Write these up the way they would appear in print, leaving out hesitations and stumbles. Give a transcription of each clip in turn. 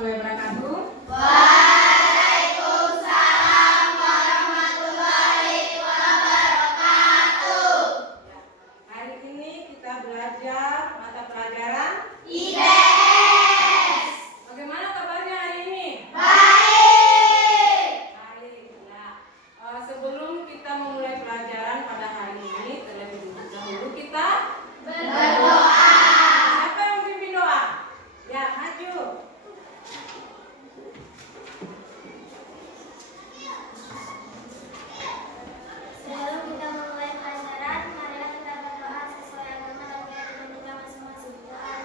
warahmatullahi wabarakatuh. Waalaikumsalam warahmatullahi wabarakatuh. Hari ini kita belajar mata pelajaran IPS. Bagaimana kabarnya hari ini? Baik. Baik. Nah, sebelum kita memulai pelajaran pada hari ini, terlebih dahulu kita Berdoa. Siapa yang memimpin doa? Ya, maju. Sebelum kita memulai pelajaran, marilah kita berdoa sesuai agama dan keyakinan kita masing-masing. Doa.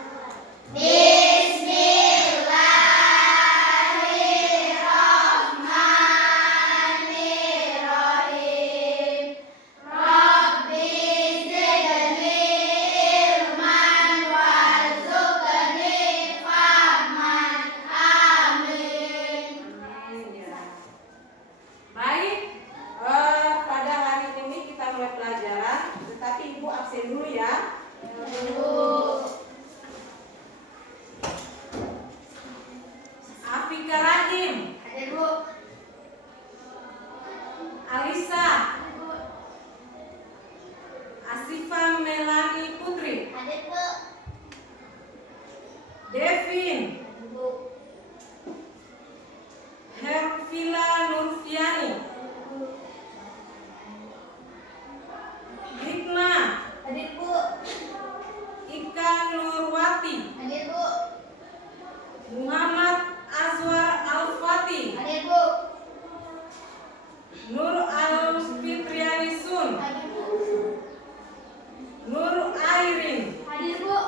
Bismillahirrahmanirrahim. Rabbi zidni ilman warzuqni fahman. Amin. Ya. Baik, pada hari ini kita mulai pelajaran, tetapi Ibu absen dulu ya. Afika Rahim, Hadir, Bu. Alisa, Asifa Melani Putri, Hadir, Bu. Devin, Bu. Hervila Nurfiani, Hikmah, Hadir, Bu. Ika Nurwati, Hadir, Bu. Muhammad Azwar Al-Fatih, Hadir, Bu. Nur Al-Fitriani Sun, Hadir, Bu. Nur Airin, Hadir, Bu.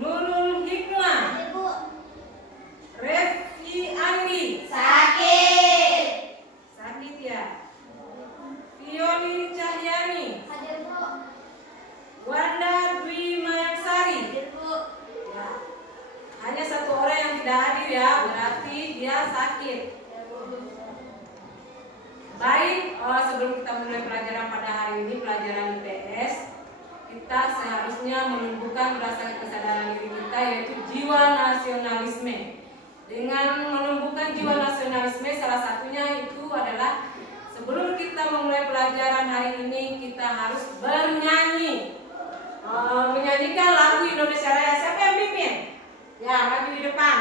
Nurul Hikmah, Hadir, Bu. Refki Andi, Sakit. sakit ya, Fioni Cahyani, Hadir, Bu. Wanda Dwi Mayaksari. Hadir, Bu. Ya. Hanya satu orang yang tidak hadir ya, berarti dia sakit. Baik, sebelum kita mulai pelajaran pada hari ini, pelajaran IPS, kita seharusnya menumbuhkan rasa kesadaran diri kita, yaitu jiwa nasionalisme. Dengan menumbuhkan jiwa nasionalisme, salah satunya itu adalah sebelum kita memulai pelajaran hari ini, kita harus bernyanyi, menyanyikan lagu Indonesia Raya. Siapa yang pimpin? Ya, maju di depan.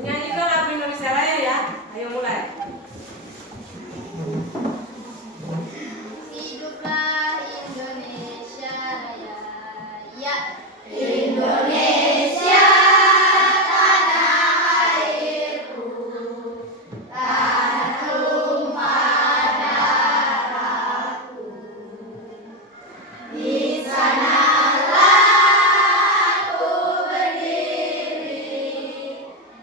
Menyanyikan lagu Indonesia Raya ya. Ayo mulai. Hiduplah Indonesia Raya. Ya. Indonesia tanah airku, tanah tumpah darahku. Di sanalah aku berdiri,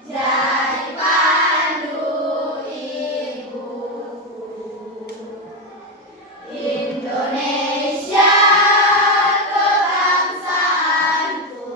jadi pandu ibuku. Indonesia kebangsaanku,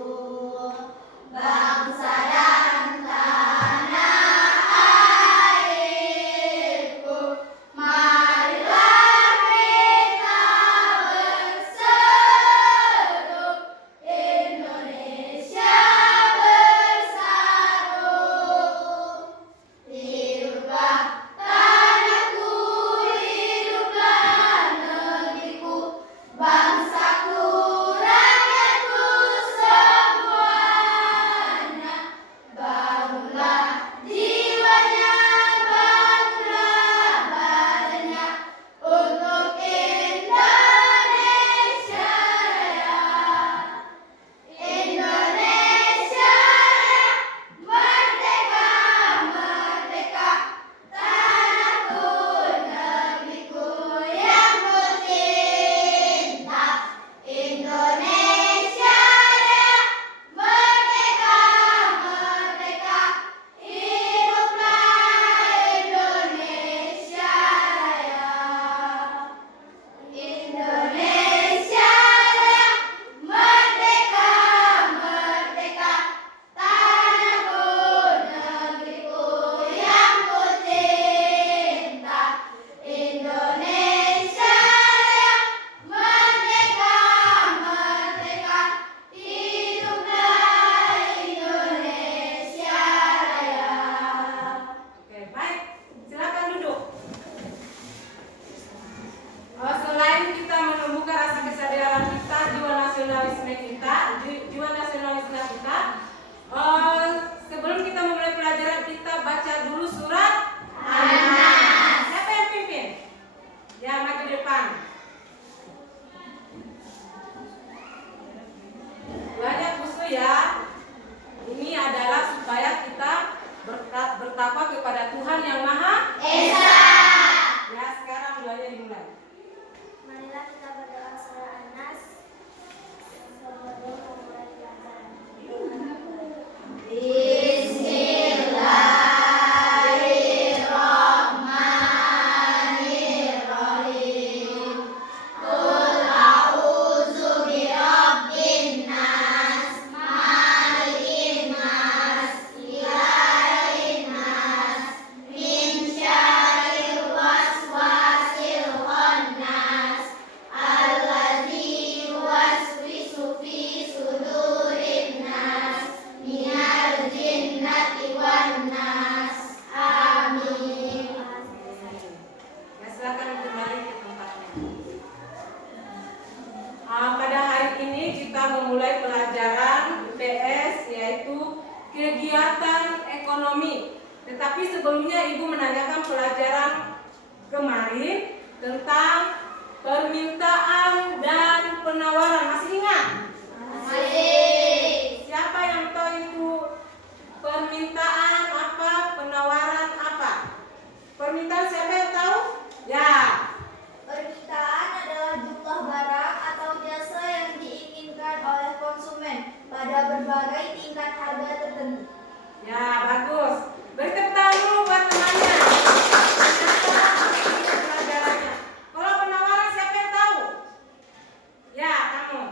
kita memulai pelajaran IPS yaitu kegiatan ekonomi. Tetapi sebelumnya Ibu menanyakan pelajaran kemarin tentang permintaan dan penawaran. Masih ingat? Masih. Siapa yang tahu itu permintaan apa, penawaran apa? Permintaan siapa yang tahu? Ya. Permintaan adalah jumlah barang atau jasa yang diinginkan oleh konsumen pada berbagai tingkat harga tertentu. Ya, bagus. Beri tepuk tangan dulu buat temannya. Ternyata ini pelajarannya. Kalau penawaran siapa yang tahu? Ya, kamu.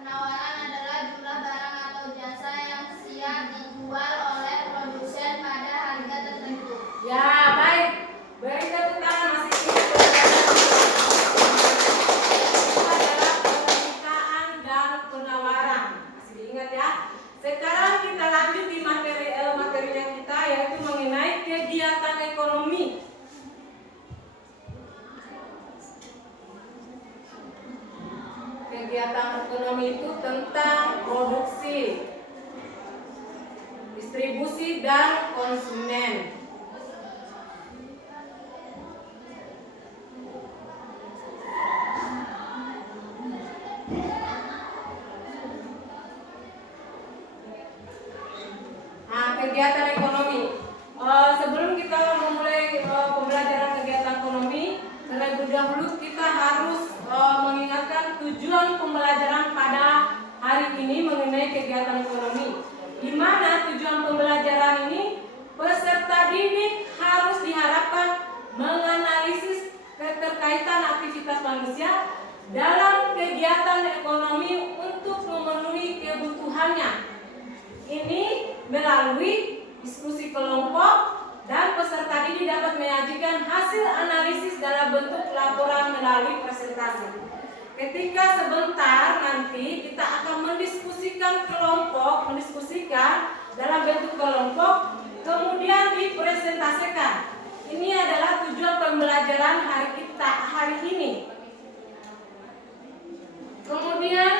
Penawaran adalah jumlah barang atau jasa yang siap dijual oleh produsen pada harga tertentu. Ya, baik. Beri tepuk tangan masih ingat itu adalah permintaan dan penawaran. Masih diingat ya. Sekarang kita lanjut di materinya kita yaitu mengenai kegiatan ekonomi. Kegiatan ekonomi itu tentang produksi, distribusi dan konsumen. Kegiatan ekonomi. Sebelum kita memulai pembelajaran kegiatan ekonomi, terlebih dahulu kita harus mengingatkan tujuan pembelajaran pada hari ini mengenai kegiatan ekonomi. Di mana tujuan pembelajaran ini peserta didik harus diharapkan menganalisis keterkaitan aktivitas manusia dalam kegiatan ekonomi untuk memenuhi kebutuhannya. Ini melalui diskusi kelompok dan peserta didik dapat menyajikan hasil analisis dalam bentuk laporan melalui presentasi. Ketika sebentar nanti kita akan mendiskusikan dalam bentuk kelompok, kemudian dipresentasikan. Ini adalah tujuan pembelajaran hari ini. Kemudian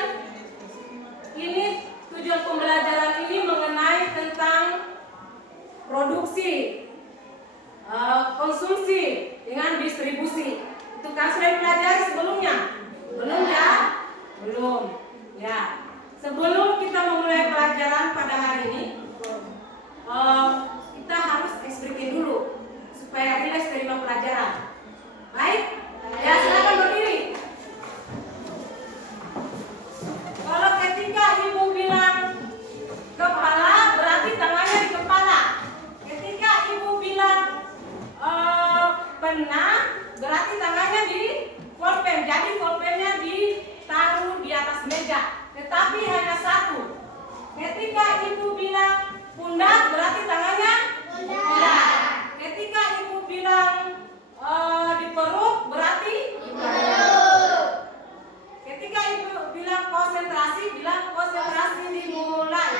ini tujuan pembelajaran ini mengenai tentang produksi, konsumsi dengan distribusi. Itu kan sudah dipelajari sebelumnya? Belum ya? Belum. Ya. Sebelum kita memulai pelajaran pada hari ini, kita harus explain dulu supaya rileks terima pelajaran. Baik? Ya, silakan berdiri. Kalau ketika Ibu bilang kepala, berarti tangannya di kepala. Ketika Ibu bilang pena, berarti tangannya di pulpen. Jadi pulpennya ditaruh di atas meja. Tetapi hanya satu. Ketika Ibu bilang pundak, berarti tangannya pundak. Ketika Ibu bilang di perut, berarti di perut. Ketika Ibu bilang konsentrasi, bilang konsentrasi dimulai.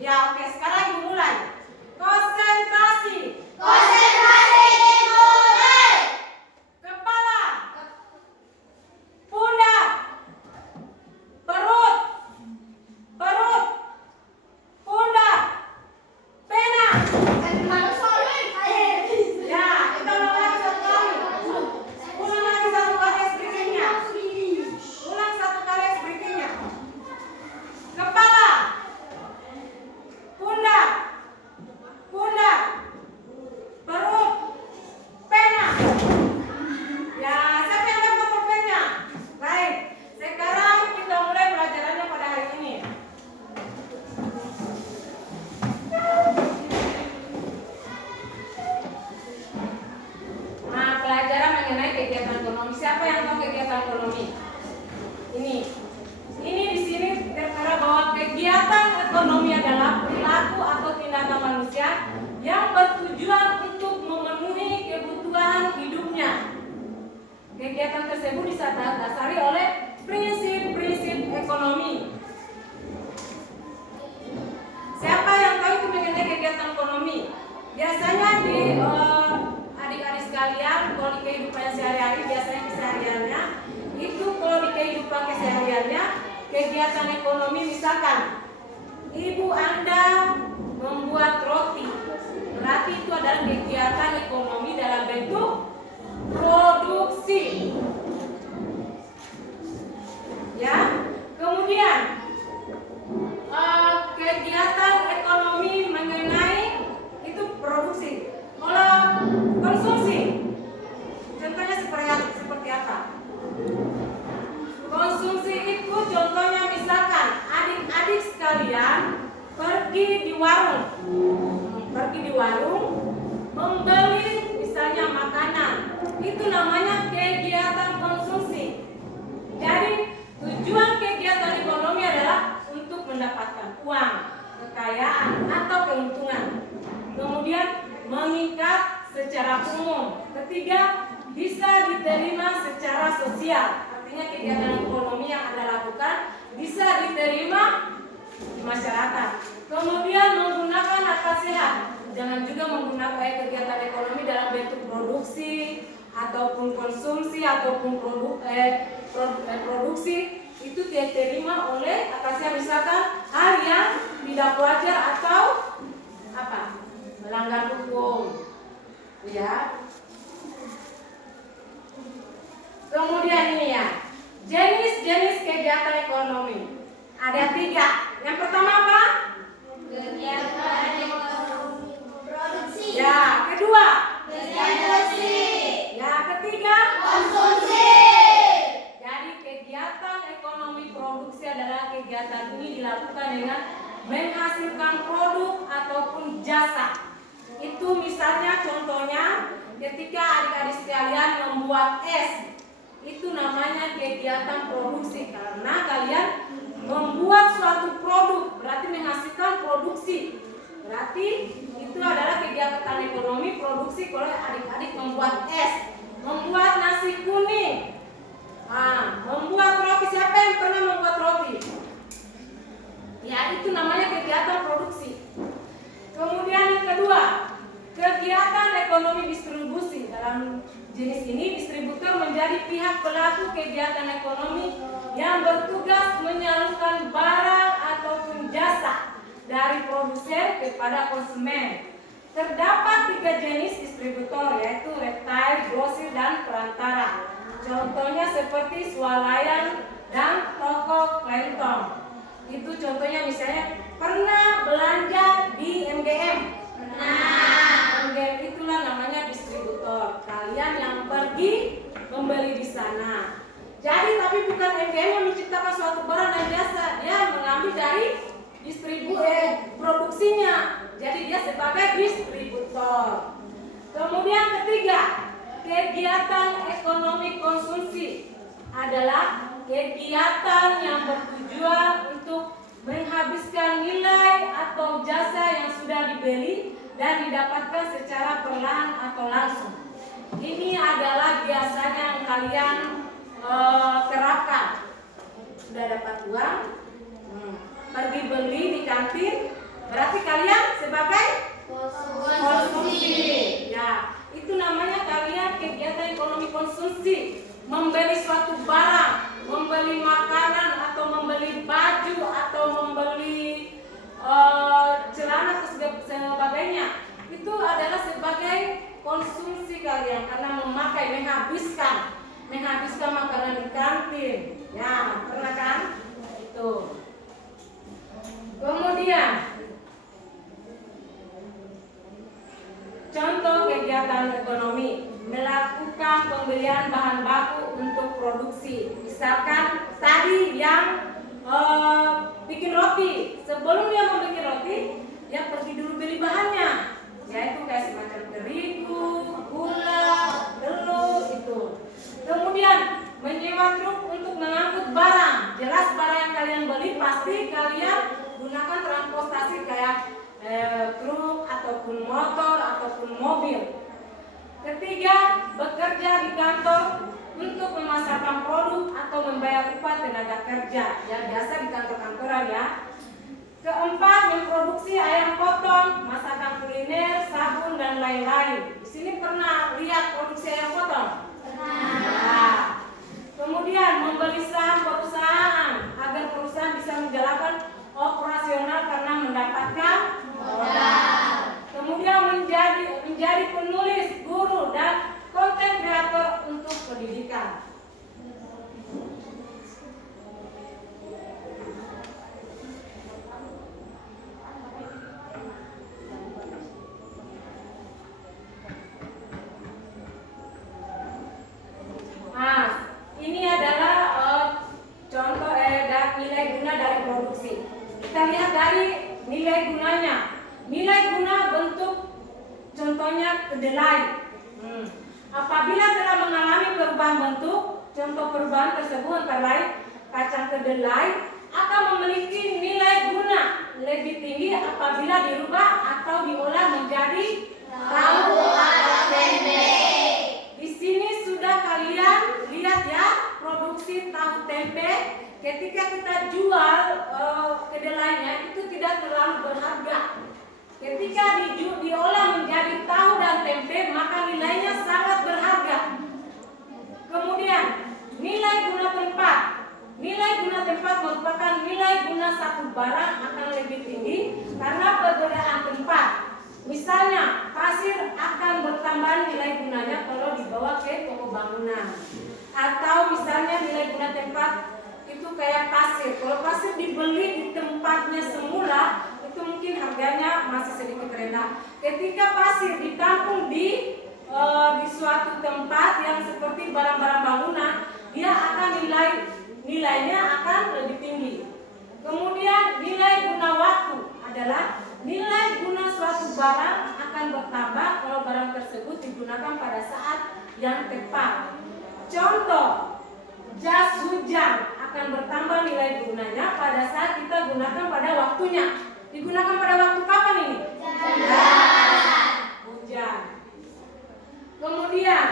Ya, oke, sekarang Ibu mulai. Konsentrasi. Konsentrasi dimulai. Kepala. Pundak. Perut. Perut. Pundak. Pena. Ya, kita ulang lagi satu kali. Ulang lagi satu kali explainingnya. Ulang satu kali explainingnya. Kepala. Pundak. Pundak. Perut. Pena. Ya, siapa yang dapat pulpennya? Baik, sekarang kita mulai pelajarannya pada hari ini. Nah, pelajaran mengenai kegiatan ekonomi. Siapa yang tahu kegiatan ekonomi? Ini di sini tertera bahwa kegiatan ekonomi adalah perilaku atau tindakan manusia yang bertujuan untuk memenuhi kebutuhan hidupnya. Kegiatan tersebut didasari oleh prinsip-prinsip ekonomi. Siapa yang tahu itu mengenai kegiatan ekonomi? Biasanya di adik-adik sekalian, kalau di kehidupan sehari-hari, biasanya kesehariannya itu kalau di kehidupan kesehariannya, kegiatan kegiatan ekonomi, misalkan ibu Anda membuat roti, berarti itu adalah kegiatan ekonomi dalam bentuk produksi. Ya, kemudian kegiatan ekonomi mengenai itu produksi. Kalau konsumsi, contohnya seperti apa? Konsumsi itu contohnya misalkan adik-adik sekalian pergi di warung membeli misalnya makanan, itu namanya kegiatan konsumsi. Jadi tujuan kegiatan ekonomi adalah untuk mendapatkan uang, kekayaan atau keuntungan. Kemudian mengikat secara umum. Ketiga, bisa diterima secara sosial. Artinya kegiatan ekonomi yang Anda lakukan bisa diterima di masyarakat. Kemudian menggunakan akal sehat. Jangan juga menggunakan kegiatan ekonomi dalam bentuk produksi ataupun konsumsi ataupun produksi itu diterima oleh akal sehat, misalkan hal yang tidak wajar atau melanggar hukum. Ya. Kemudian ini ya, jenis-jenis kegiatan ekonomi ada 3. Yang pertama apa? Kegiatan ekonomi produksi. Ya, kedua Produksi. ya, ketiga Konsumsi. Jadi kegiatan ekonomi produksi adalah kegiatan ini dilakukan dengan menghasilkan produk ataupun jasa. Itu misalnya contohnya ketika adik-adik sekalian membuat es, itu namanya kegiatan produksi karena kalian membuat suatu produk, berarti menghasilkan produksi. Berarti itu adalah kegiatan ekonomi produksi. Kalau adik-adik membuat es, membuat nasi kuning, membuat roti. Siapa yang pernah membuat roti? Ya, itu namanya kegiatan produksi. Kemudian yang kedua, kegiatan ekonomi distribusi. Dalam jenis ini, distributor menjadi pihak pelaku kegiatan ekonomi yang bertugas menyalurkan barang ataupun jasa dari produsen kepada konsumen. Terdapat 3 jenis distributor, yaitu retail, grosir, dan perantara. Contohnya seperti swalayan dan toko kelentong. Itu contohnya misalnya pernah belanja di MGM. MGM itulah namanya distributor. Kalian yang pergi membeli di sana. Jadi tapi bukan MGM yang menciptakan suatu barang dan jasa, dia mengambil dari produksinya. Jadi dia sebagai distributor. Kemudian ketiga, kegiatan ekonomi konsumsi adalah kegiatan yang bertujuan untuk menghabiskan nilai atau jasa yang sudah dibeli dan didapatkan secara perlahan atau langsung. Ini adalah biasanya yang kalian terapkan. Sudah dapat uang, pergi beli di kantin, berarti kalian sebagai konsumsi. Ya, itu namanya kalian kegiatan ekonomi konsumsi. Membeli suatu barang, membeli makanan atau membeli baju atau membeli celana atau sebagainya. Itu adalah sebagai konsumsi kalian karena menghabiskan makanan di kantin. Ya, pernah kan? Itu. Kemudian contoh kegiatan ekonomi, melakukan pembelian bahan baku untuk produksi. Misalkan tadi yang bikin roti, sebelum dia mau bikin roti, dia pergi dulu beli bahannya, yaitu kayak semacam terigu, gula, telur itu. Kemudian menyewa truk untuk mengangkut barang. Jelas barang yang kalian beli pasti kalian gunakan transportasi kayak truk ataupun motor ataupun mobil. Ketiga, bekerja di kantor untuk memasarkan produk atau membayar upah tenaga kerja. Ya, biasa di kantor-kantoran ya. Keempat, memproduksi ayam potong, masakan kuliner, sabun dan lain-lain. Di sini pernah lihat produksi ayam potong? Pernah. Nah, kemudian membeli saham perusahaan agar perusahaan Kita lihat dari nilai gunanya. Nilai guna bentuk contohnya kedelai. Apabila telah mengalami perubahan bentuk, contoh perubahan tersebut antara lain kacang kedelai akan memiliki nilai guna lebih tinggi apabila dirubah atau diolah menjadi tahu atau tempe. Di sini sudah kalian lihat ya, produksi tahu tempe. Ketika kita jual kedelainya itu tidak terlalu berharga. Ketika diolah menjadi tahu dan tempe, maka nilainya sangat berharga. Kemudian nilai guna tempat. Nilai guna tempat merupakan nilai guna satu barang akan lebih tinggi karena perbedaan tempat. Misalnya pasir akan bertambah nilai gunanya kalau dibawa ke toko bangunan. Atau misalnya nilai guna tempat itu kayak pasir. Kalau pasir dibeli di tempatnya semula, itu mungkin harganya masih sedikit rendah. Ketika pasir ditampung di suatu tempat yang seperti barang-barang bangunan, dia akan nilainya akan lebih tinggi. Kemudian nilai guna waktu adalah nilai guna suatu barang akan bertambah kalau barang tersebut digunakan pada saat yang tepat. Contoh, jas hujan akan bertambah nilai gunanya pada saat kita gunakan pada waktunya. Digunakan pada waktu kapan ini? Hujan. Kemudian,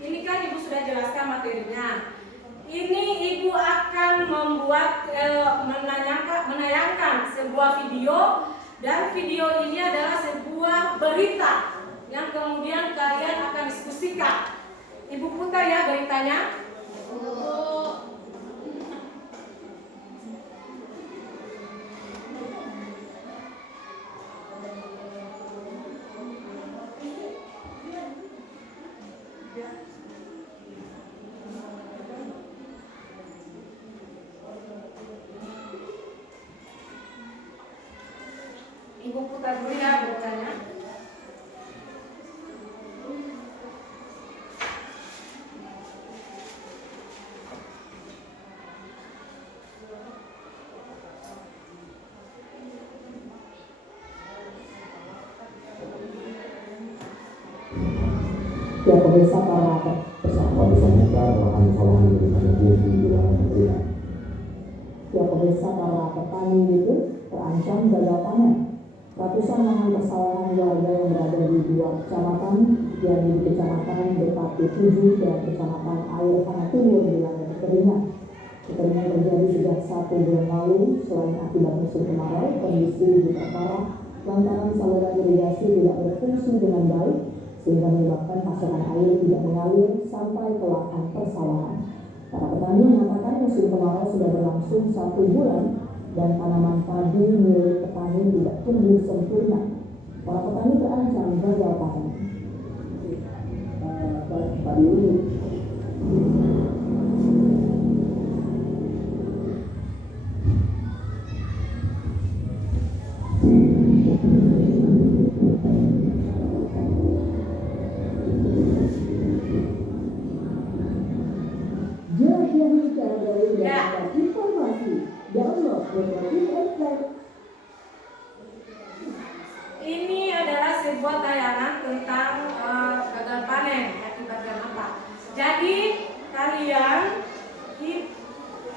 ini kan Ibu sudah jelaskan materinya. Ini Ibu akan membuat menayangkan sebuah video, dan video ini adalah sebuah berita yang kemudian kalian akan diskusikan. Ibu putar ya beritanya. Ibu putar dulu ya beritanya. Ya pemirsa para bersama lahan sawah daripada bumi di lahan negeri. Ya pemirsa para petani itu terancam gagal panen. Ratusan lahan persawahan warga yang berada di dua kecamatan, yakni di Kecamatan Bupati 7 dan Kecamatan Air Tanah Timur dilanda kekeringan. Kekeringan terjadi sejak 1 bulan lalu. Selain akibat musim kemarau, kondisi juga parah lantaran saluran irigasi tidak berfungsi dengan baik, sehingga menyebabkan pasokan air tidak mengalir sampai ke lahan persawahan. Para petani mengatakan musim kemarau sudah berlangsung 1 bulan dan tanaman padi milik petani tidak tumbuh sempurna. Para petani terancam gagal panen. Padi ini Ini adalah sebuah tayangan tentang gagal panen akibatkan apa. Jadi kalian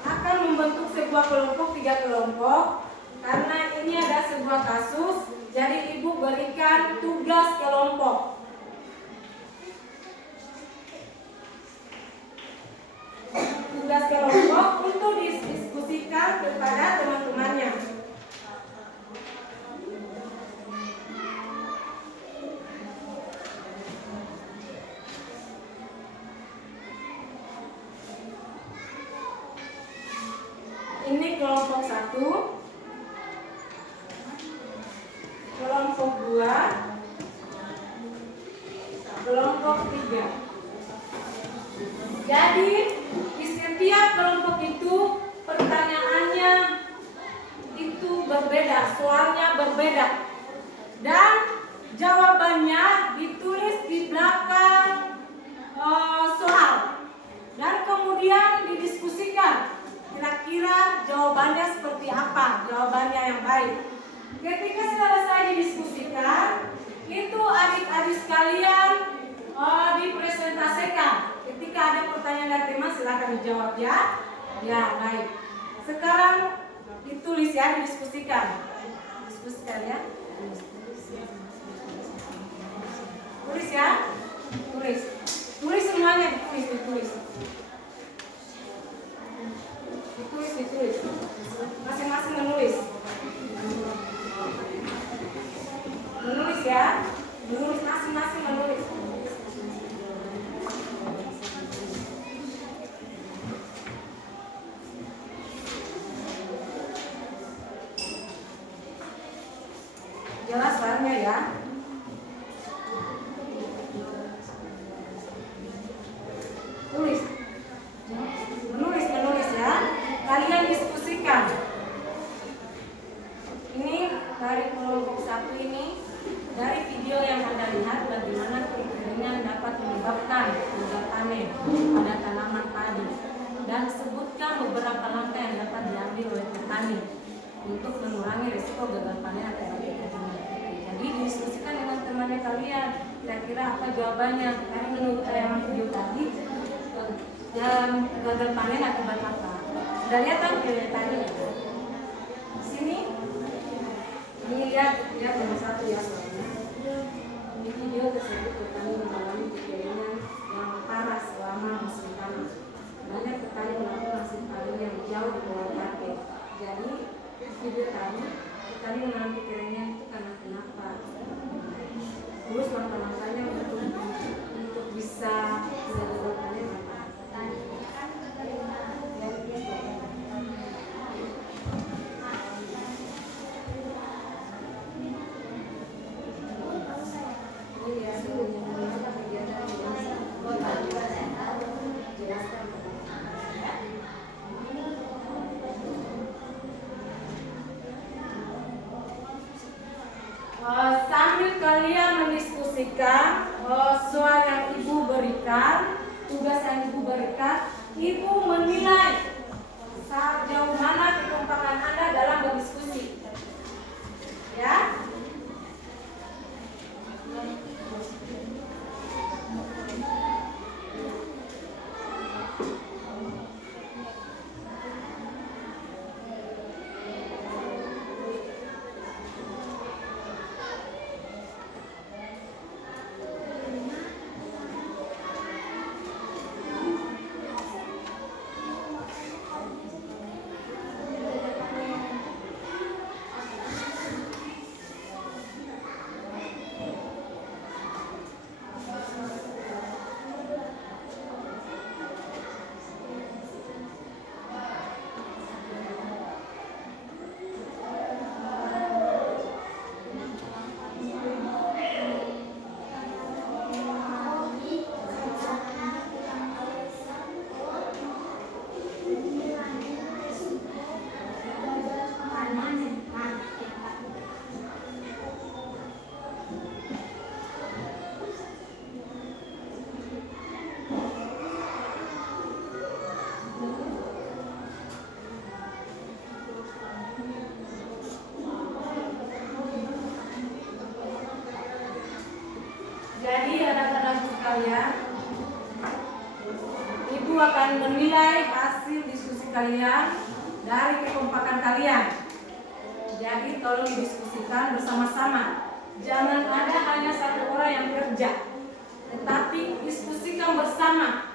akan membentuk sebuah kelompok, 3 kelompok. Karena ini ada sebuah kasus, jadi Ibu berikan tugas kelompok. Tugas kelompok untuk didiskusikan kepada teman-temannya. Ini kelompok 1, kelompok 2, kelompok 3. Jadi di setiap kelompok itu pertanyaannya itu berbeda, soalnya berbeda, dan jawabannya ditulis di belakang soal, dan kemudian didiskusikan kira-kira jawabannya seperti apa. Jawabannya yang baik. Ketika selesai didiskusikan, itu adik-adik sekalian dipresentasikan. Ketika ada pertanyaan dari teman, silakan dijawab ya. Ya, baik. Sekarang ditulis ya, didiskusikan. Diskusikan ya. Tulis ya. Tulis. Tulis semuanya, ditulis. Ditulis. Masing-masing menulis. Menulis ya. Menulis masing-masing menulis. Jelas barangnya ya. Tulis. Menulis ya. Kalian diskusikan. Ini dari kelompok 1 ini, dari video yang Anda lihat bagaimana kekeringan dapat menyebabkan gagal panen pada tanaman padi, dan sebutkan beberapa langkah yang dapat diambil oleh petani untuk mengurangi risiko gagal panen akibat kekeringan. Jadi didiskusikan dengan temannya kalian, kira-kira apa jawabannya. Karena menurut tayangan video tadi, gagal panen akibat apa? Sudah lihat kan video tadi? Di sini, ini lihat nomor 1 ya soalnya. Di video tersebut petani mengalami kekeringan yang parah selama musim tanam. Banyak petani melakukan hasil panen yang jauh di bawah target. Jadi video tadi, petani mengalami kekeringan itu karena kenapa? Terus langkah-langkahnya untuk bisa gagal panen apa? Sambil kalian mendiskusikan soal yang ibu berikan, tugas yang ibu berikan, ibu menilai sejauh mana kekompakan Anda dalam berdiskusi. Ya. Jadi anak-anak sekalian, ibu akan menilai hasil diskusi kalian dari kekompakan kalian. Jadi tolong didiskusikan bersama-sama. Jangan ada hanya satu orang yang kerja, tetapi diskusikan bersama.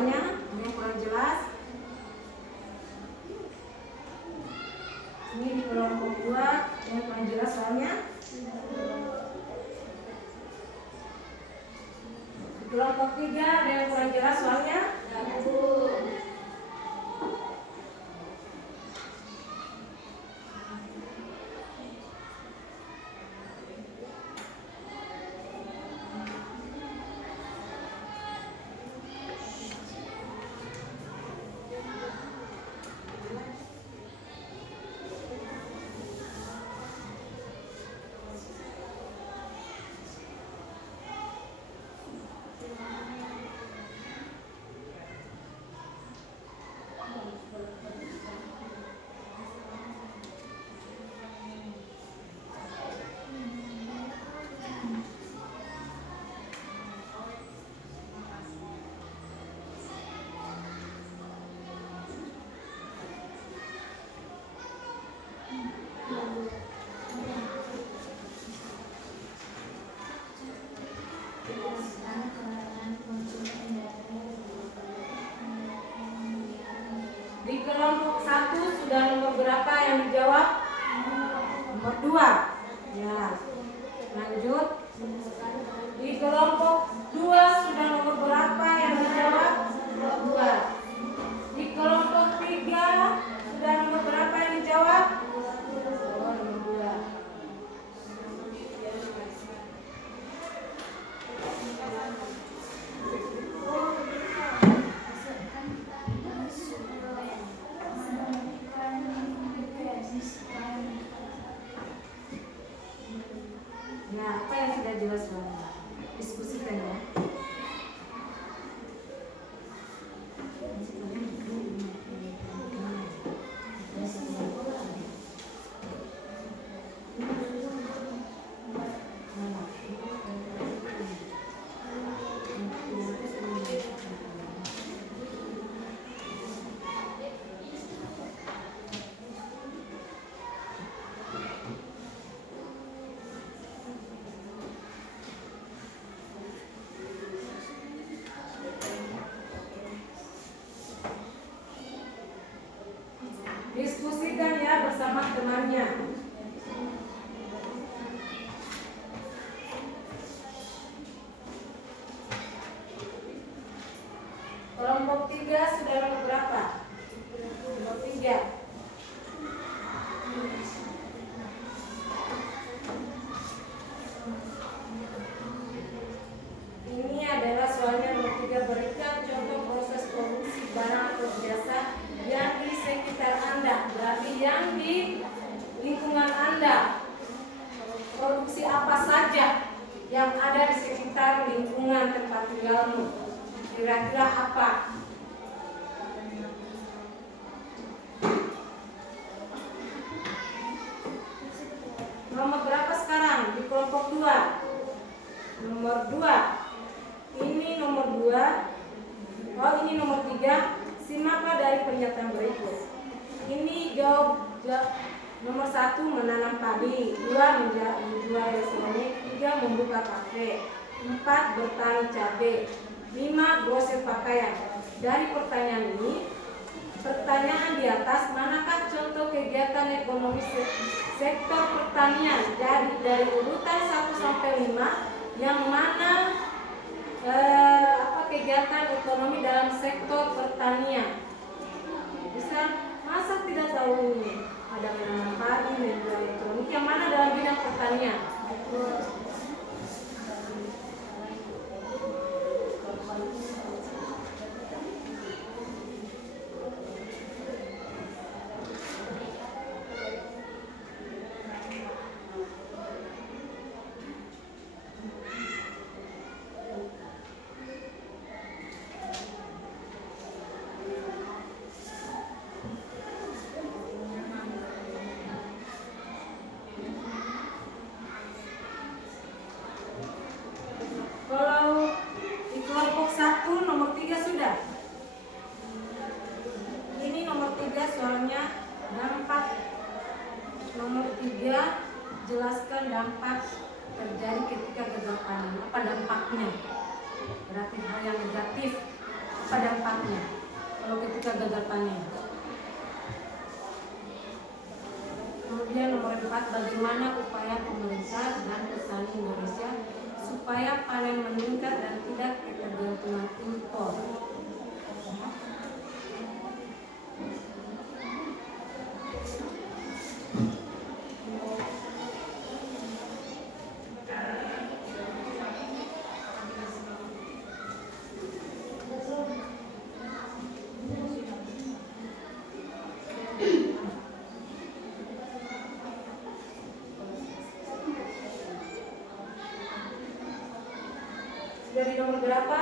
soalnya, ini yang kurang jelas. Ini di kelompok 2 yang kurang jelas soalnya. Di kelompok 3 ada yang kurang jelas soalnya. Di kelompok 1 sudah nomor berapa yang dijawab? Nomor 2. Ya. Lanjut. Di kelompok 2 sudah nomor berapa yang dijawab? Nomor 2. Di kelompok 3 sudah nomor berapa yang dijawab? Oh, nomor 2. Ya, apa yang tidak jelas soalnya? Diskusikan ya. Diskusikan ya bersama temannya. Kelompok 3 sudah nomor berapa? Nomor 3. Ini adalah soalnya nomor 3. Berikan contoh proses produksi barang atau jasa yang di sekitar Anda, berarti yang di lingkungan Anda. Produksi apa saja yang ada di sekitar lingkungan tempat tinggalmu? Kira-kira apa? Nomor berapa sekarang di kelompok 2? Nomor 2. Ini nomor 2. Oh, ini nomor 3. Simaklah dari pernyataan berikut. Ini jawab nomor 1 menanam padi, 2 menjual elektronik, 3 membuka kafe, 4 bertani cabai, 5 grosir pakaian. Dari pertanyaan ini, pertanyaan di atas, manakah contoh kegiatan ekonomi sektor pertanian? Jadi dari urutan 1 sampai 5, yang mana kegiatan ekonomi dalam sektor pertanian? Bisa, masa tidak tahu ini? Ada menanam padi, menjual elektronik, yang mana dalam bidang pertanian? Kalau di kelompok 1 nomor 3 sudah. Ini nomor 3 soalnya dampak. Nomor 3, jelaskan dampak terjadi ketika gagal panen. Apa dampaknya? Berarti hal yang negatif. apa dampaknya kalau ketika gagal panen. Kemudian nomor 4, bagaimana upaya pemerintah dan petani Indonesia supaya panen meningkat dan tidak ketergantungan impor. Dari nomor berapa?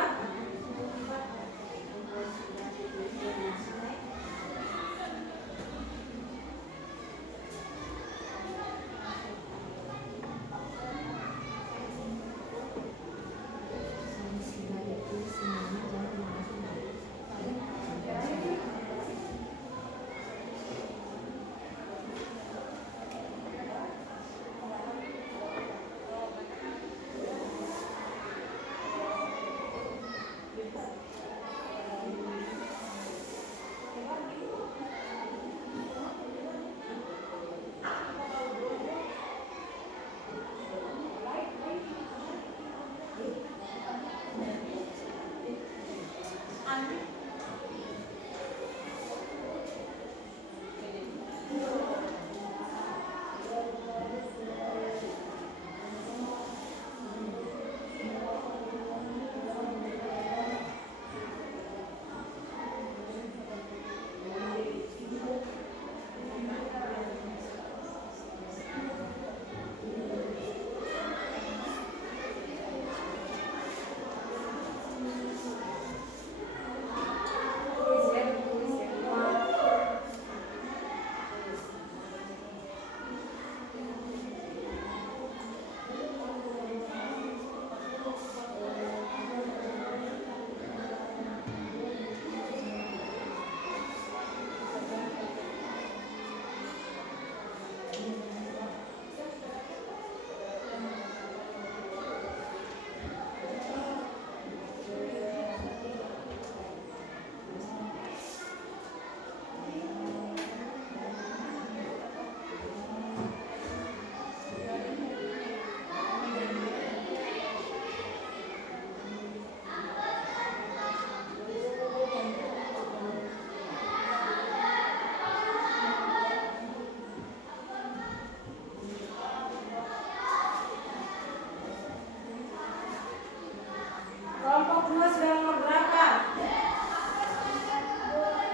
Kelompok 2 sudah nomor berapa?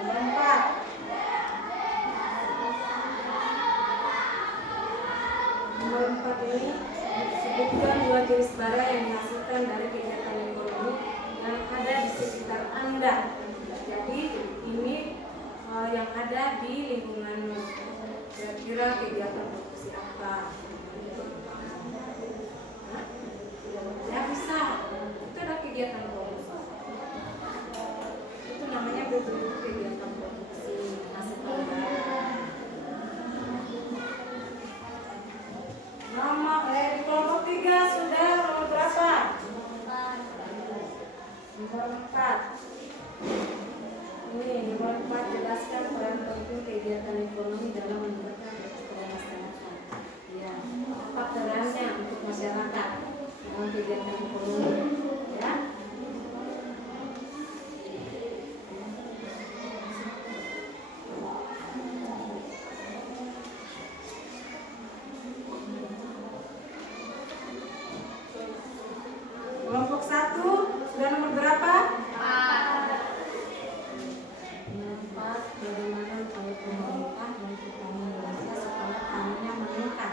Nomor 4. Nomor 4 ini sebutkan 2 jenis barang yang dihasilkan dari kegiatan ekonomi yang ada di sekitar Anda. Jadi ini yang ada di lingkunganmu. Kira-kira kegiatan produksi apa? Ya bisa. Itu ada kegiatan produksi. Itu namanya bentuk kegiatan produksi hasil panen. Di kelompok 3 sudah nomor berapa? Nomor 4. Ini nomor 4, jelaskan peran penting kegiatan ekonomi dalam meningkatkan kesejahteraan masyarakat. Ya, apa perannya untuk masyarakat dalam kegiatan ekonomi? Ya. Kelompok 1 sudah nomor berapa? 4. Bagaimana upaya pemerintah dan petani Indonesia supaya panennya meningkat?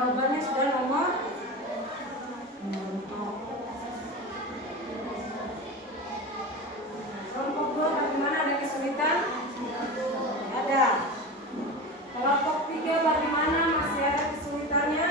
Jawabannya sudah nomor kelompok 2 bagaimana, ada kesulitan? Ada. Kelompok 3 bagaimana, masih ada kesulitannya?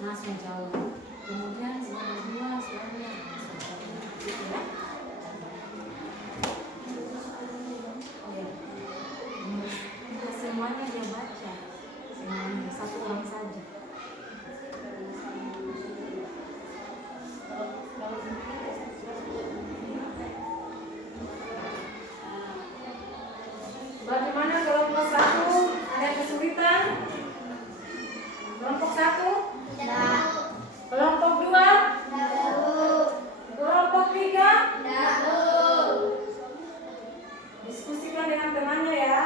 Langsung jawab. Kemudian yang kedua soalnya gitu ya. Semuanya dia baca, semuanya satu orang saja. Bagaimana kelompok 1? Ada kesulitan? Kelompok 1? Tidak. Kelompok 2? Tidak. Kelompok 3? Tidak. Diskusikan dengan temannya ya.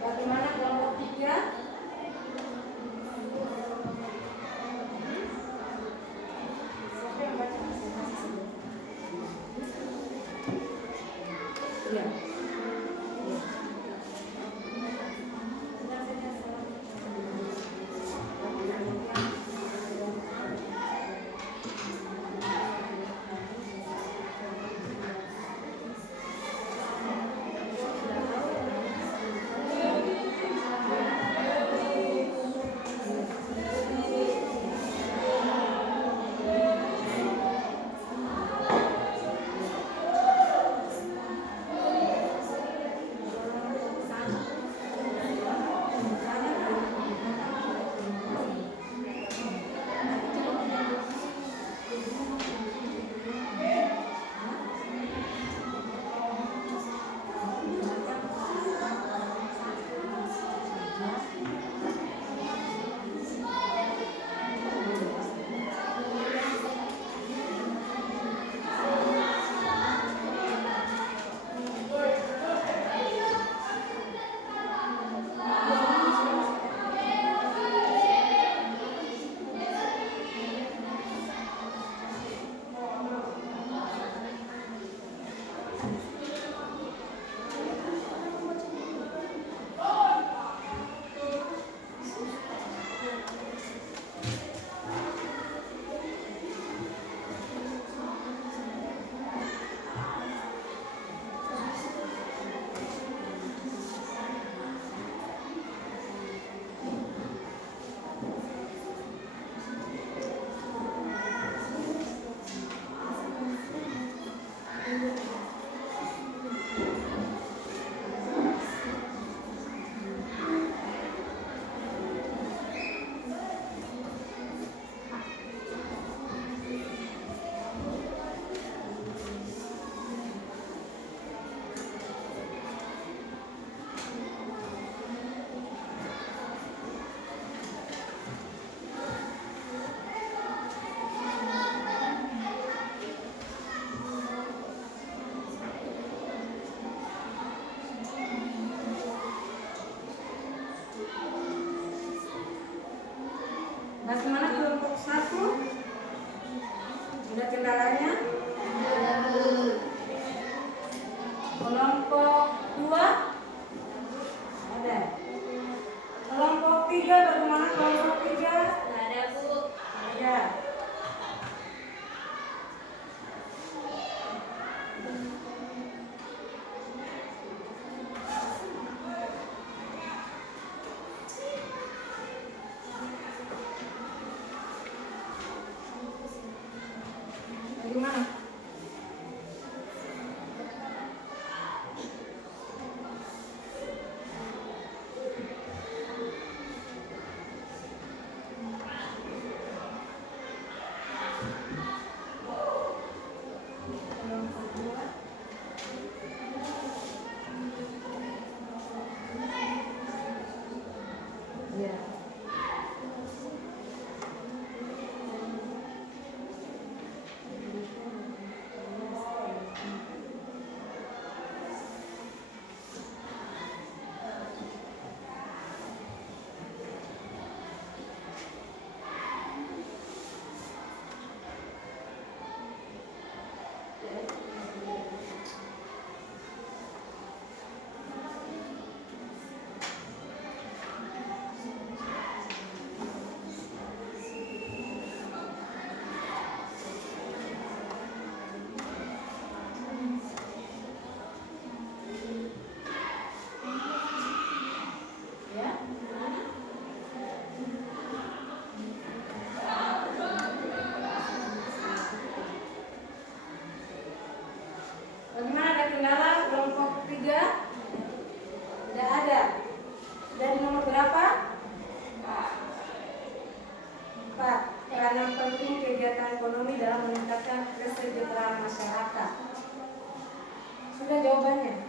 Bagaimana kelompok 3? Siapa yang baca masing-masing sebelum? Iya. Bagaimana kelompok 1? Ada kendalanya? Kelompok 2? Ada. Kelompok 3 bagaimana kelompok 3? Ada, Bu. Ada. Bagaimana? Kelompok 2. Ya. Ya. Bagaimana, ada kendala kelompok 3? Tidak ada. Dan nomor berapa? 4. Peranan penting kegiatan ekonomi dalam meningkatkan kesejahteraan masyarakat. Sudah jawabannya?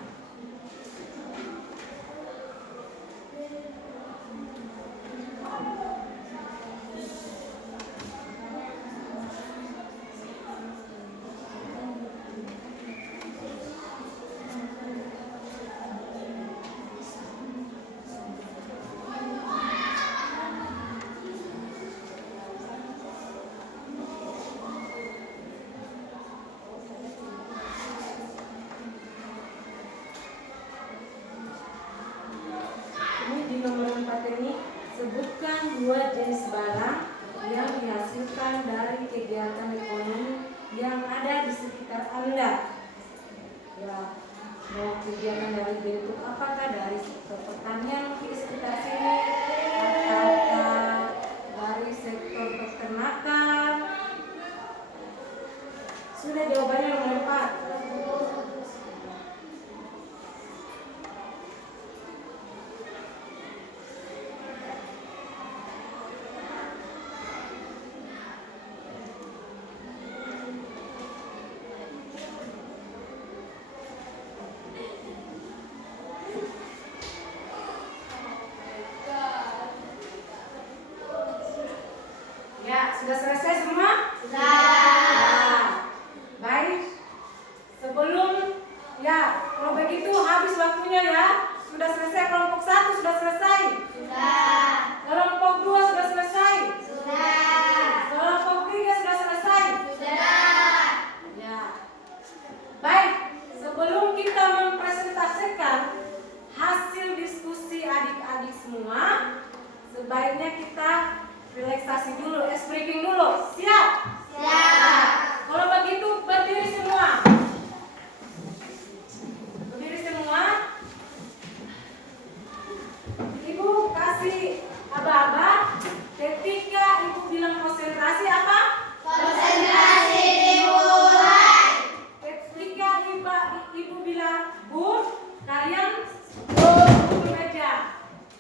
Ini di nomor 4 ini, sebutkan 2 jenis barang yang dihasilkan dari kegiatan ekonomi yang ada di sekitar Anda. Ya, mau kegiatan dari bentuk apakah, dari sektor pertanian di sekitar sini, atau dari sektor peternakan? Sudah jawabannya nomor 4. Ya, sudah selesai semua? Sudah. Baik. Sebelum, ya, kalau begitu habis waktunya ya. Sudah selesai kelompok 1, sudah selesai? Sudah. Kelompok 2 sudah selesai? Sudah. Kelompok 3 sudah selesai? Sudah. Ya. Baik, sebelum kita mempresentasikan hasil diskusi adik-adik semua, sebaiknya kita relaksasi dulu, breaking dulu. Siap? Siap. Kalau begitu berdiri semua. Berdiri semua. Ibu kasih aba-aba. Ketika ibu bilang konsentrasi apa? Konsentrasi dimulai. Ketika ibu bilang boom, kalian tepuk meja.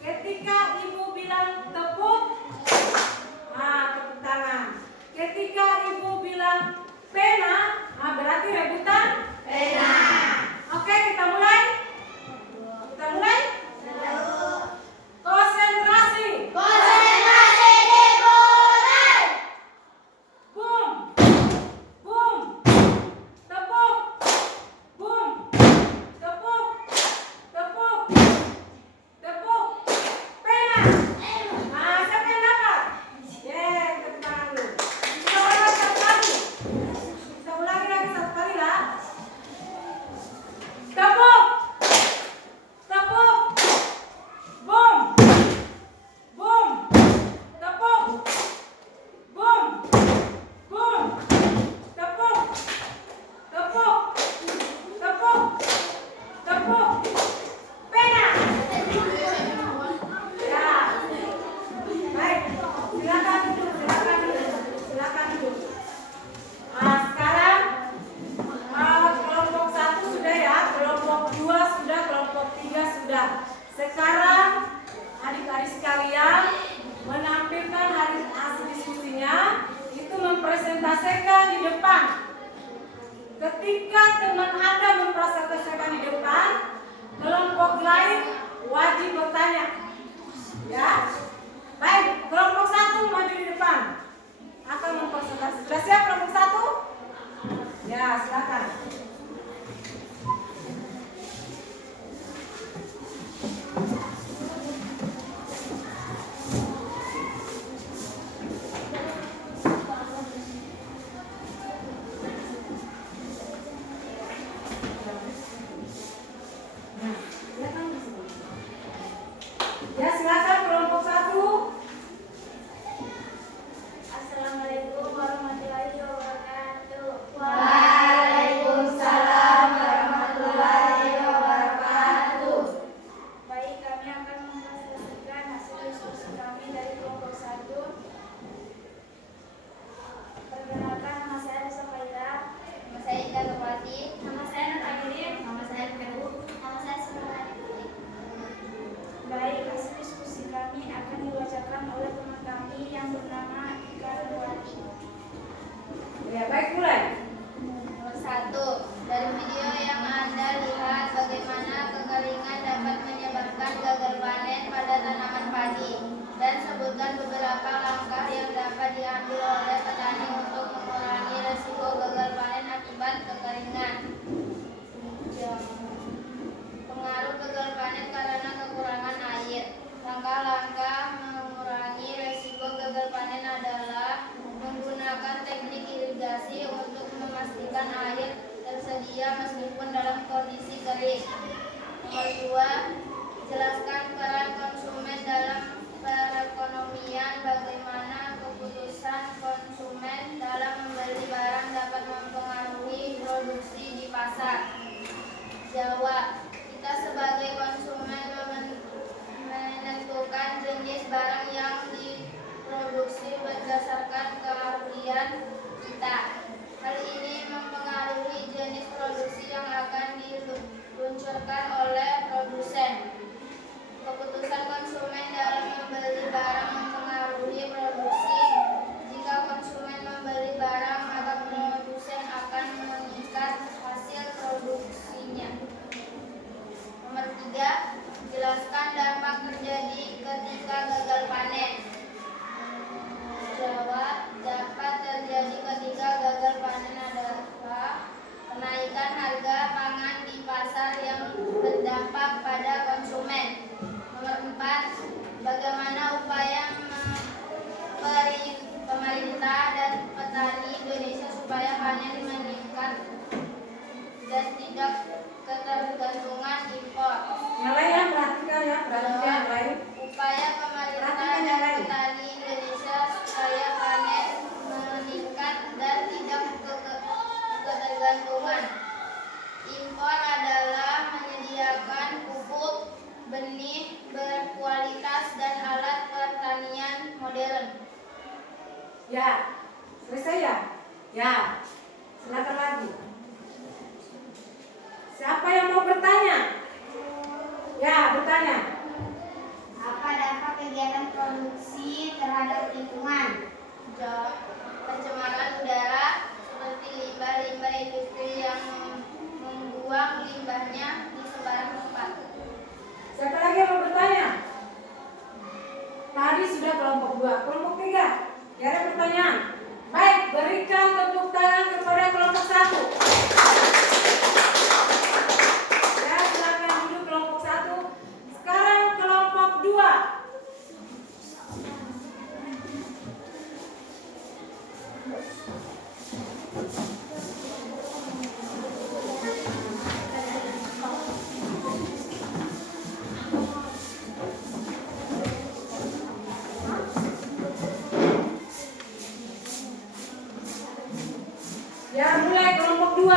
Ketika ibu bilang tepuk, tepuk tangan. Ketika ibu bilang pena, berarti rebutan pena. Oke, kita mulai. Kita mulai. Konsentrasi. Konsentrasi dimulai. Boom, boom, tepuk, boom, tepuk, tepuk, tepuk, pena. Siapa yang dapat? Tepuk tangan dulu. Kita ulangi satu kali. Kita ulangi lagi satu kali lah. Tepuk, tepuk, boom, boom, tepuk, boom, boom, tepuk, tepuk, tepuk, tepuk, pena. Ya, baik. Silakan duduk, silakan duduk, silakan duduk. Sekarang kelompok 1 sudah ya, kelompok 2 sudah, kelompok 3 sudah. Sekarang adik-adik sekalian menampilkan hasil diskusinya, itu mempresentasikan di depan. Ketika teman Anda mempresentasikan di depan, kelompok lain wajib bertanya. Ya, baik. Kelompok 1 maju di depan, akan mempresentasikan. Sudah siap kelompok 1? Ya, silakan. Ya, silakan kelompok 1. Assalamualaikum warahmatullahi wabarakatuh. Waalaikumsalam warahmatullahi wabarakatuh. Baik, kami akan mempresentasikan hasil diskusi kami dari kelompok 1. Perkenalkan, nama saya Risa Faira. Nama saya Ika Nurwati. Nama saya Nur Agirin. Nama saya Keru. Nama saya Surani. Baik, hasil diskusi kami akan dibacakan oleh teman kami yang bernama Ika Nurwati. Ya, baik, mulai. Nomor 1. Dari video yang Anda lihat, bagaimana kekeringan dapat menyebabkan gagal panen pada tanaman padi, dan sebutkan beberapa langkah yang dapat diambil oleh petani untuk mengurangi resiko gagal panen akibat kekeringan. Pengaruh gagal panen karena kekurangan air. Langkah-langkah mengurangi resiko gagal panen adalah menggunakan teknik irigasi untuk memastikan air tersedia meskipun dalam kondisi kering. Nomor 2, jelaskan peran konsumen dalam perekonomian. Bagaimana keputusan konsumen dalam membeli barang dapat mempengaruhi produksi di pasar. Jawab, kita sebagai konsumen menentukan jenis barang yang diproduksi berdasarkan keahlian kita. Hal ini mempengaruhi jenis produksi yang akan diluncurkan oleh produsen. Keputusan konsumen dalam membeli barang mempengaruhi produksi. Jika konsumen membeli barang, maka produsen akan meningkat hasil produksinya. Nomor 3, jelaskan dampak terjadi ketika gagal panen. Jawab, dapat terjadi ketika gagal panen adalah kenaikan harga pangan di pasar yang berdampak pada konsumen. Nomor 4, bagaimana upaya pemerintah dan petani Indonesia supaya panen meningkat dan tidak ketergantungan impor. Yang lain ya, perhatikan ya, perhatikan yang lain. Upaya pemerintah dan petani Indonesia supaya panen meningkat dan tidak ketergantungan impor adalah menyediakan pupuk, benih berkualitas dan alat pertanian modern. Ya, selesai ya? Ya, silakan lagi. Siapa yang mau bertanya? limbahnya di sembarang tempat. Siapa lagi yang mau bertanya? Tadi sudah kelompok 2, kelompok 3. Ya, ada pertanyaan? Baik, berikan tepuk tangan kepada kelompok 1. Ya, silakan dulu kelompok 1. Sekarang kelompok 2. Ya, mulai kelompok 2.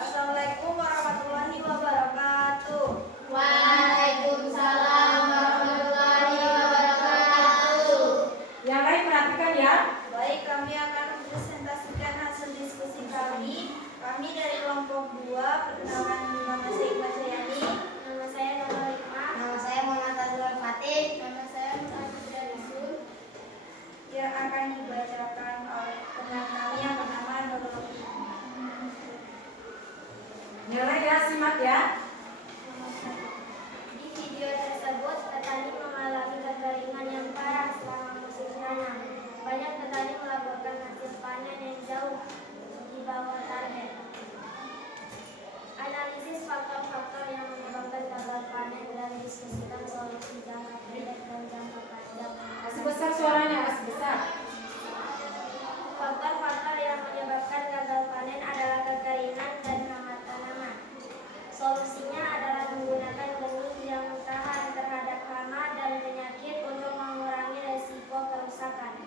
Assalamualaikum warahmatullahi wabarakatuh. Waalaikumsalam warahmatullahi wabarakatuh. Yang lain perhatikan ya. Baik, kami akan mempresentasikan hasil diskusi kami. Kami dari kelompok 2, perkenalkan nama saya Iqbal Sayani. Nama saya Nurul Hikmah. Nama saya Muhammad Azwar Fatih. Nama saya Nurul Rasul. Yang akan dibacakan oleh teman kami yang bernama Nurul. Yang lain ya, simak ya. Di video tersebut, petani mengalami kekeringan yang parah selama musim tanam. Banyak petani melaporkan hasil panen yang jauh di bawah target. Analisis faktor-faktor yang menyebabkan gagal panen dan diskusikan solusi jangka pendek dan jangka panjang. Kasih besar suaranya, kasih besar. Faktor-faktor yang menyebabkan gagal panen adalah kekeringan dan hama tanaman. Solusinya adalah menggunakan benih yang tahan terhadap hama dan penyakit untuk mengurangi resiko kerusakan.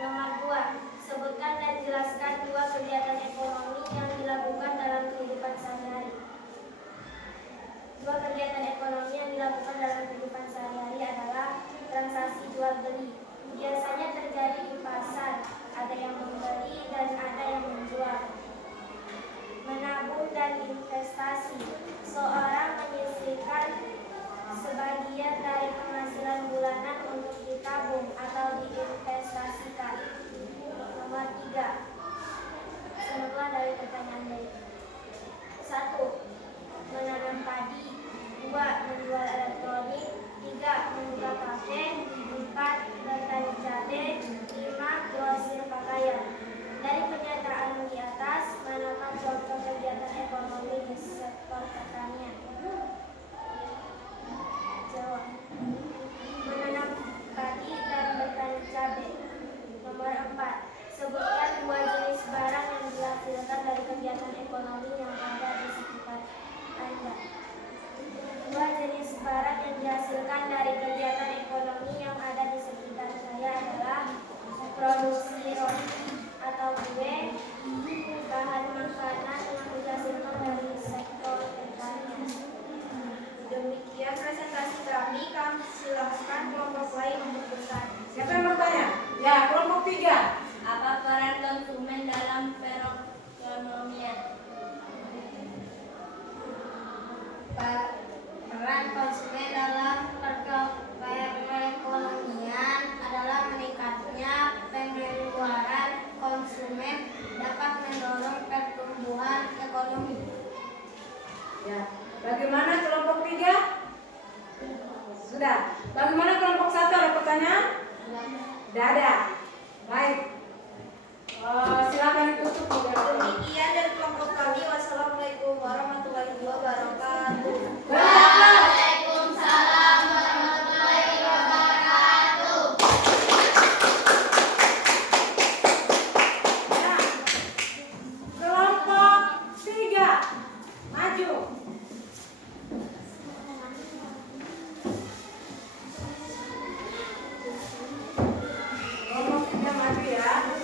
Nomor 2. Sebutkan dan jelaskan 2 kegiatan ekonomi yang dilakukan dalam kehidupan sehari-hari. 2 kegiatan ekonomi yang dilakukan dalam kehidupan sehari-hari adalah transaksi jual beli. Biasanya terjadi di pasar, ada yang membeli dan ada yang menjual. Menabung dan investasi. Seorang menyisihkan sebagian dari penghasilan bulanan untuk ditabung atau diinvestasikan. Nomor 3. Semua dari pertanyaan dari 1. Menanam padi. 2. Menjual elektronik. 3. Membuka kafe. 4. Bertani cabai. 5. Grosir pakaian. Dari pernyataan di atas, manakah contoh kegiatan ekonomi di sektor pertanian? Jawab. Menanam padi dan bertani cabai. Nomor 4. Sebutkan 2 jenis barang yang dihasilkan dari kegiatan ekonomi yang ada di sekitar Anda. 2 jenis barang yang dihasilkan dari kegiatan ekonomi yang ada di sekitar saya adalah produksi roti atau kue, bahan makanan yang dihasilkan dari sektor pertanian. Demikian presentasi kami silahkan kelompok lain untuk bertanya. Siapa yang bertanya? Ya, kelompok 3. Apa peran konsumen dalam perekonomian? Peran konsumen dalam perekonomian adalah meningkatnya pengeluaran konsumen dapat mendorong pertumbuhan ekonomi. Ya. Bagaimana kelompok 3? Sudah. Bagaimana kelompok 1? Ada pertanyaan? Tidak ada. Baik. Silakan ditutup. Demikian dari kelompok kami. Wassalamualaikum warahmatullahi wabarakatuh. Waalaikumsalam warahmatullahi wabarakatuh. Ya. Kelompok 3. Maju. Kelompok 3 maju ya.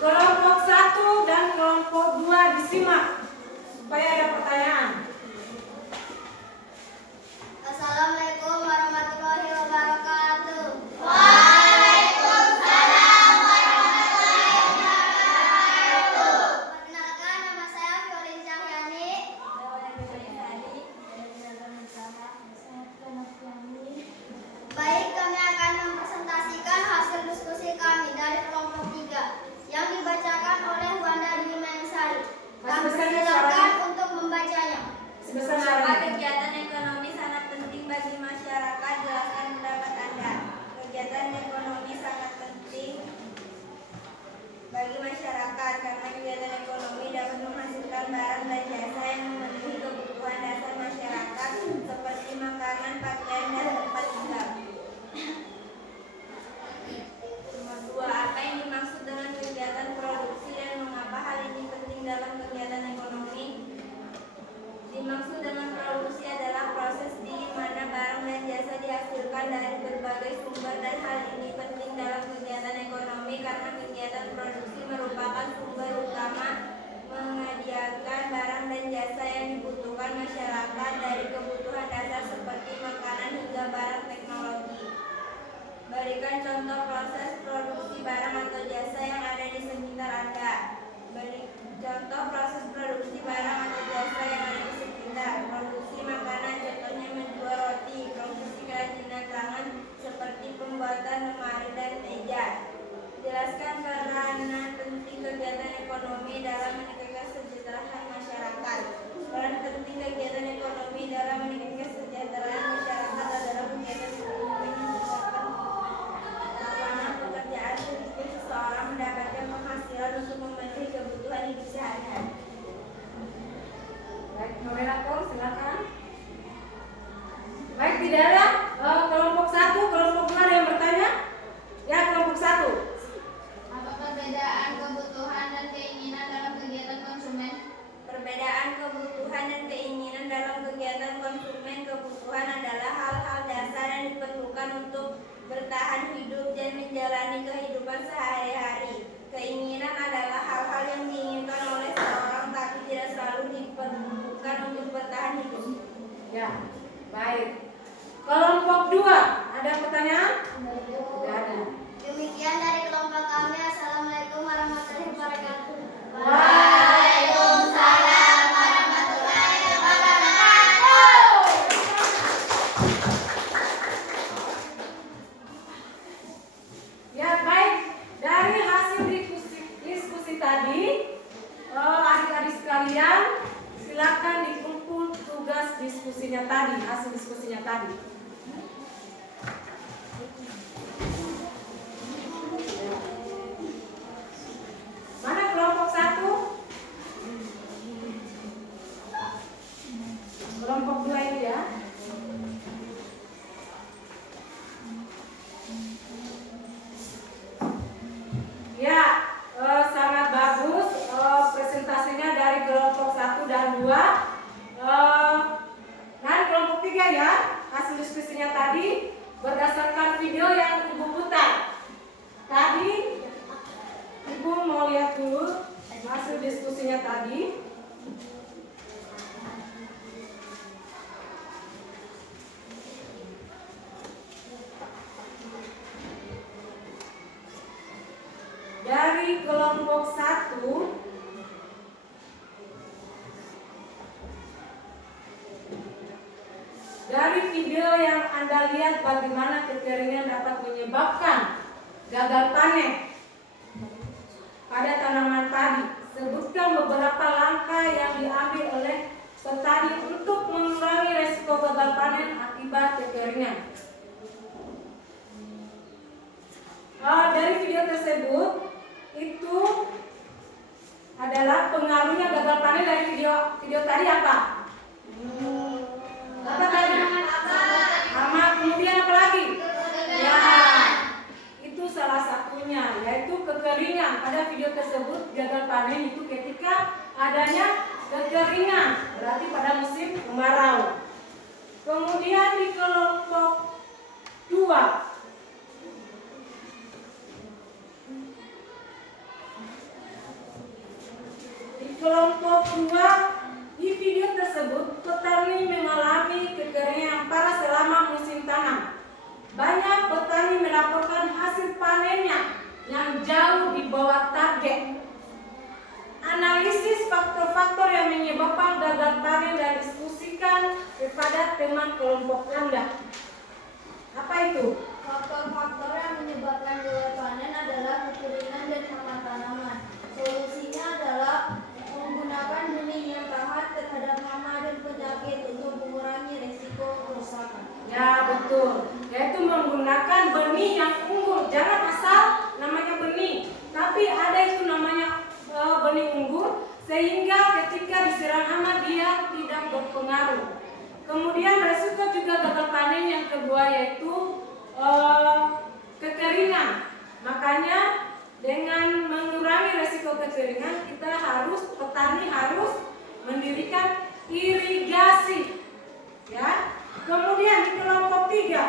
Kelompok 1 dan kelompok 2 disimak supaya ada pertanyaan. Assalamualaikum warahmatullahi wabarakatuh. Perkenalkan, nama saya Fiorin Cahyani. Baik, kami akan mempresentasikan hasil diskusi kami dari kelompok 3 yang dibacakan oleh Wanda Dwi Mengsari. Kami persilakan untuk membacanya. Sebesar Mengapa Syarif. kegiatan ekonomi sangat penting bagi masyarakat? Jelaskan pendapat Anda. Kegiatan ekonomi sangat penting bagi masyarakat karena kegiatan ekonomi dapat menghasilkan barang dan jasa yang memenuhi kebutuhan dasar masyarakat seperti makanan, pakaian, dan tempat tinggal. Nomor 2. Apa yang dimaksud dengan kegiatan produksi dan mengapa hal ini penting dalam kegiatan ekonomi? Dimaksud dengan produksi adalah proses di mana barang dan jasa dihasilkan dari berbagai sumber dan hal ini penting dalam kegiatan ekonomi karena kegiatan produksi merupakan sumber utama menyediakan barang dan jasa yang dibutuhkan masyarakat dari kebutuhan dasar seperti makanan hingga barang teknologi. Berikan contoh proses produksi barang atau jasa yang ada di sekitar Anda. Beri contoh proses produksi barang atau jasa yang ada di sekitar. Produksi makanan, contohnya menjual roti. Produksi kerajinan tangan seperti pembuatan lemari dan meja. Jelaskan peranan penting kegiatan ekonomi dalam meningkatkan kesejahteraan masyarakat. Peran penting kegiatan ekonomi dalam meningkatkan kesejahteraan masyarakat adalah kegiatan ekonomi menyebabkan lapangan pekerjaan sedikit seseorang mendapatkan penghasilan untuk memenuhi kebutuhan hidup sehari-hari. Baik, moderator silakan. Baik, tidak ada kelompok 1, kelompok 2 ada yang bertanya? Ya, kelompok 1. Apa perbedaan kebutuhan dan keinginan dalam kegiatan konsumen? Perbedaan kebutuhan dan keinginan dalam kegiatan konsumen. Kebutuhan adalah hal-hal dasar yang diperlukan untuk bertahan hidup dan menjalani kehidupan sehari-hari. Keinginan adalah hal-hal yang diinginkan oleh seorang tapi tidak selalu diperlukan untuk bertahan hidup. Ya, baik. Kelompok 2, ada pertanyaan? Tidak ada. Demikian dari kelompok kami. Assalamualaikum warahmatullahi wabarakatuh. Waalaikumsalam warahmatullahi wabarakatuh. Ya, baik. Dari hasil diskusi tadi, adik-adik sekalian, silakan dikumpul tugas diskusinya tadi, hasil diskusinya tadi. Mana kelompok 1? Kelompok 2 ini ya. Ya, sangat bagus presentasinya dari kelompok 1 dan 2. Nah, kelompok 3 ya, hasil diskusinya tadi berdasarkan video yang Ibu putar. Tadi Ibu mau lihat dulu hasil diskusinya tadi. Dari kelompok 1, dari video yang Anda lihat bagaimana kekeringan dapat menyebabkan gagal panen pada tanaman padi. Sebutkan beberapa langkah yang diambil oleh petani untuk mengurangi resiko gagal panen akibat kekeringan. Dari video tersebut itu adalah pengaruhnya gagal panen dari video tadi apa? Apa tadi? Hama, kemudian apa lagi? Ya, itu salah satunya, yaitu kekeringan. Pada video tersebut gagal panen itu ketika adanya kekeringan, berarti pada musim kemarau. Kemudian di kelompok 2, kelompok 2, di video tersebut petani mengalami kekeringan yang parah selama musim tanam. Banyak petani melaporkan hasil panennya yang jauh di bawah target. Analisis faktor-faktor yang menyebabkan gagal panen dan diskusikan kepada teman kelompok Anda. Apa itu? Faktor-faktor yang menyebabkan gagal panen adalah kekeringan dan hama tanaman. Solusinya adalah menggunakan benih yang tahan terhadap hama dan penyakit untuk mengurangi risiko kerusakan. Ya betul, yaitu menggunakan benih yang unggul. Jangan asal namanya benih, tapi ada itu namanya benih unggul, sehingga ketika disiram hama dia tidak berpengaruh. Kemudian resiko juga gagal panen yang kedua yaitu kekeringan. Makanya dengan mengurangi resiko kekeringan petani harus mendirikan irigasi. Ya. Kemudian di kelompok 3.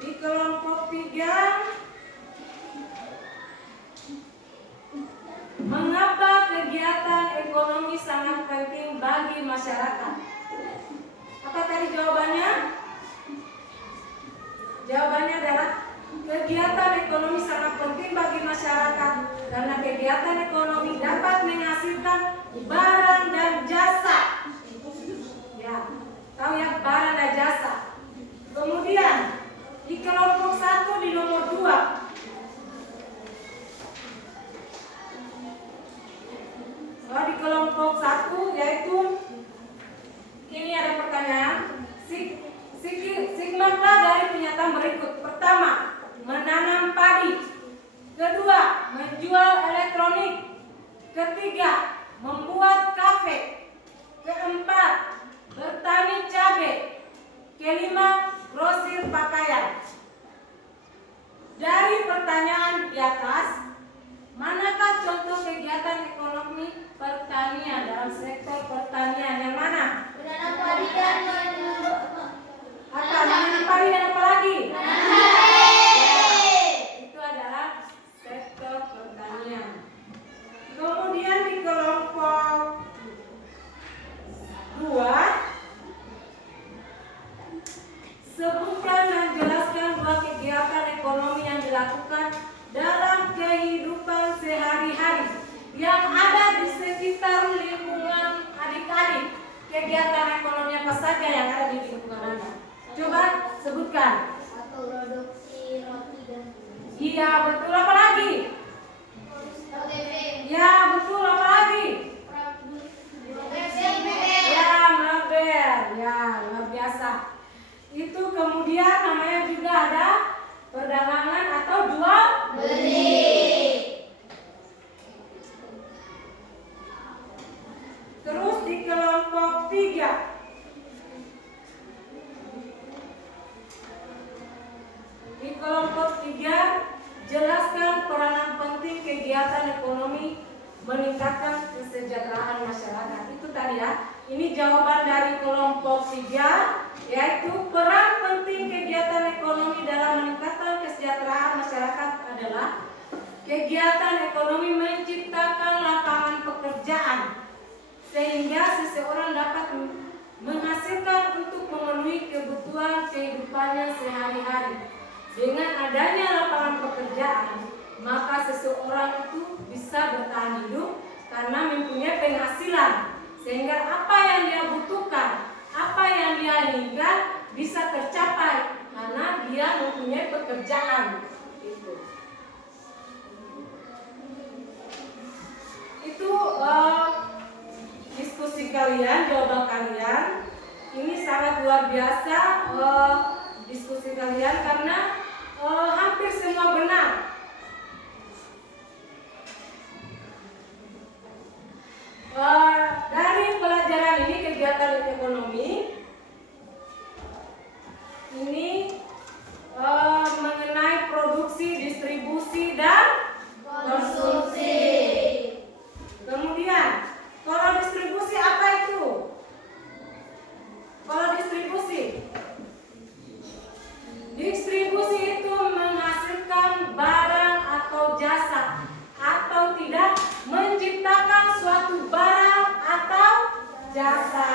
Di kelompok 3, mengapa kegiatan ekonomi sangat penting bagi masyarakat? Apa tadi jawabannya? Jawabannya adalah kegiatan ekonomi sangat penting bagi masyarakat karena kegiatan ekonomi dapat menghasilkan barang dan jasa. Ya, tahu ya, barang dan jasa. Kemudian di kelompok 1 di nomor 2. Di kelompok 1 yaitu ini ada pertanyaan. Simaklah dari pernyataan berikut. Pertama, menanam padi. Kedua, menjual elektronik. Ketiga, membuat kafe. Keempat, bertani cabai. Kelima, grosir pakaian. Dari pertanyaan di atas, manakah contoh kegiatan ekonomi pertanian dalam sektor pertanian? Yang mana? Menanam padi dan Menanam padi dan apa lagi? Itu adalah sektor pertanian. Kemudian di kelompok 2, sebutkan dan jelaskan bahwa kegiatan ekonomi yang dilakukan dalam kehidupan sehari-hari yang ada di sekitar lingkungan adik-adik. Kegiatan ekonomi apa saja yang ada di lingkungan Anda? Coba sebutkan. atau produksi roti dan Iya betul, apa lagi? OTP. Ya betul, apa lagi? Ya mebel, ya luar biasa. Itu kemudian namanya juga ada perdagangan atau jual Beli. Terus di kelompok 3, jelaskan peranan penting kegiatan ekonomi meningkatkan kesejahteraan masyarakat. Itu tadi ya. Ini jawaban dari kelompok 3, yaitu peran penting kegiatan ekonomi dalam meningkatkan kesejahteraan masyarakat adalah kegiatan ekonomi menciptakan lapangan pekerjaan sehingga seseorang dapat menghasilkan untuk memenuhi kebutuhan kehidupannya sehari-hari. Dengan adanya lapangan pekerjaan, maka seseorang itu bisa bertahan hidup karena mempunyai penghasilan, sehingga apa yang dia butuhkan, apa yang dia inginkan bisa tercapai karena dia mempunyai pekerjaan. Itu diskusi kalian, jawaban kalian. Ini sangat luar biasa diskusi kalian karena hampir semua benar. Dari pelajaran ini, kegiatan ekonomi ini mengenai produksi, distribusi, dan konsumsi. Kemudian, kalau distribusi apa itu? Kalau distribusi itu menghasilkan barang atau jasa, atau tidak menciptakan suatu barang atau jasa.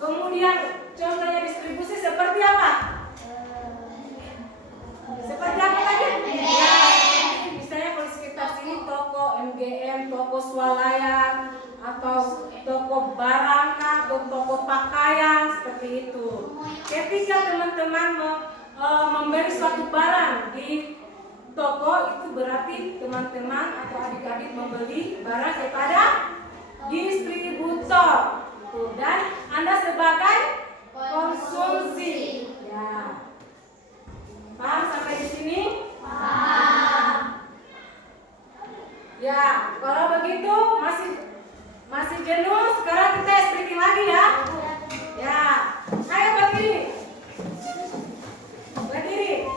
Kemudian contohnya distribusi seperti apa? Seperti apa tadi? Ya, misalnya kalau di sekitar sini toko MGM, toko swalayan, atau toko barang atau toko pakaian seperti itu. Ketika teman-teman membeli suatu barang di toko, itu berarti teman-teman atau adik-adik membeli barang kepada distributor. Dan Anda sebagai konsumsi. Ya. Paham sampai di sini? Paham. Ya, kalau begitu masih jenuh, sekarang kita speaking lagi ya. Ya. Ayo berdiri. Berdiri.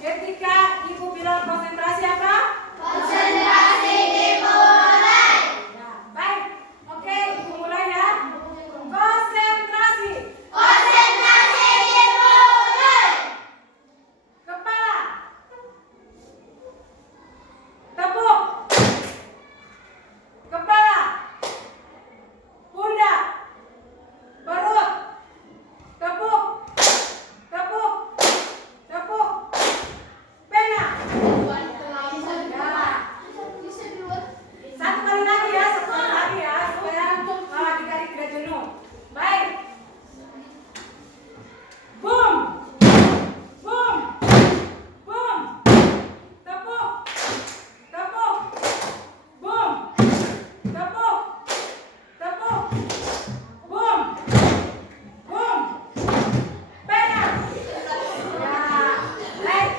Ketika Ibu bilang konsentrasi apa? Konsentrasi dimulai. Ya, baik. Oke, Ibu mulai ya. Konsentrasi. Konsentrasi dimulai. Kepala. Tepuk. Kepala. Pundak. Perut. Tepuk. Tepuk. Tepuk. Pena. Ya. Satu kali lagi ya, supaya adik-adik tidak jenuh. Baik. Boom. Boom. Boom. Tepuk. Tepuk. Boom. Tepuk. Tepuk. Boom. Boom. Pena. Ya. Baik.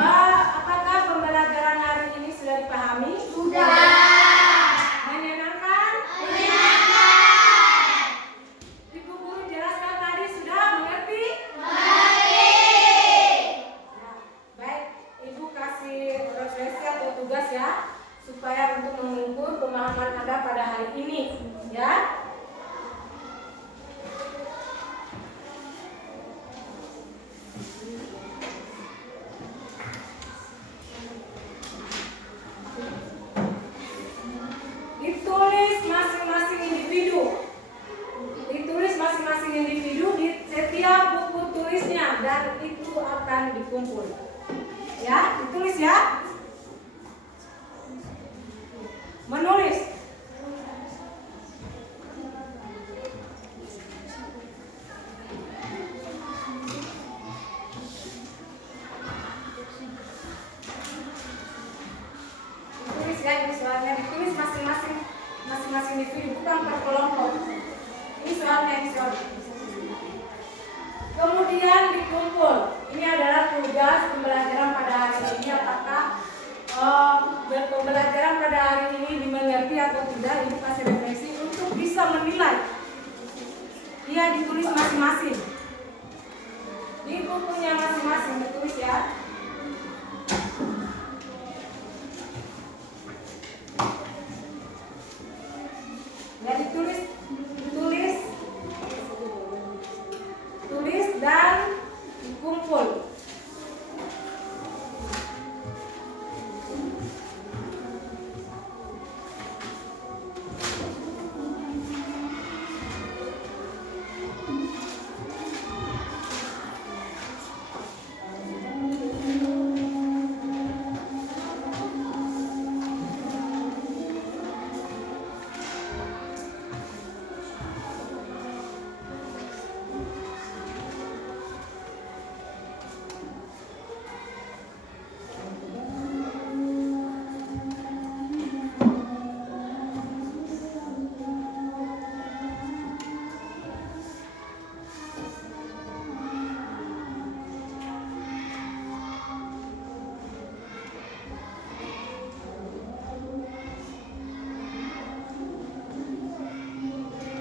Apakah pembelajaran hari ini sudah dipahami? Sudah. Menyenangkan? Menyenangkan. Ibu guru jelaskan tadi sudah mengerti? Mengerti. Nah, baik, Ibu kasih refleksi atau tugas ya, supaya untuk mengukur pemahaman Anda pada hari ini, ya. Ditulis masing-masing individu. Ditulis masing-masing individu di setiap buku tulisnya dan itu akan dikumpul. Ya, ditulis ya. Menulis. Ditulis ya, ini soalnya ditulis masing-masing individu, bukan per kelompok. Ini soalnya. Kemudian dikumpul. Ini adalah tugas pembelajaran pada hari ini. Apakah pembelajaran pada hari ini dimengerti atau tidak? Ibu kasih refleksi untuk bisa menilai. Dia ditulis masing-masing. Di bukunya masing-masing ditulis ya. Ya, ditulis dan dikumpul.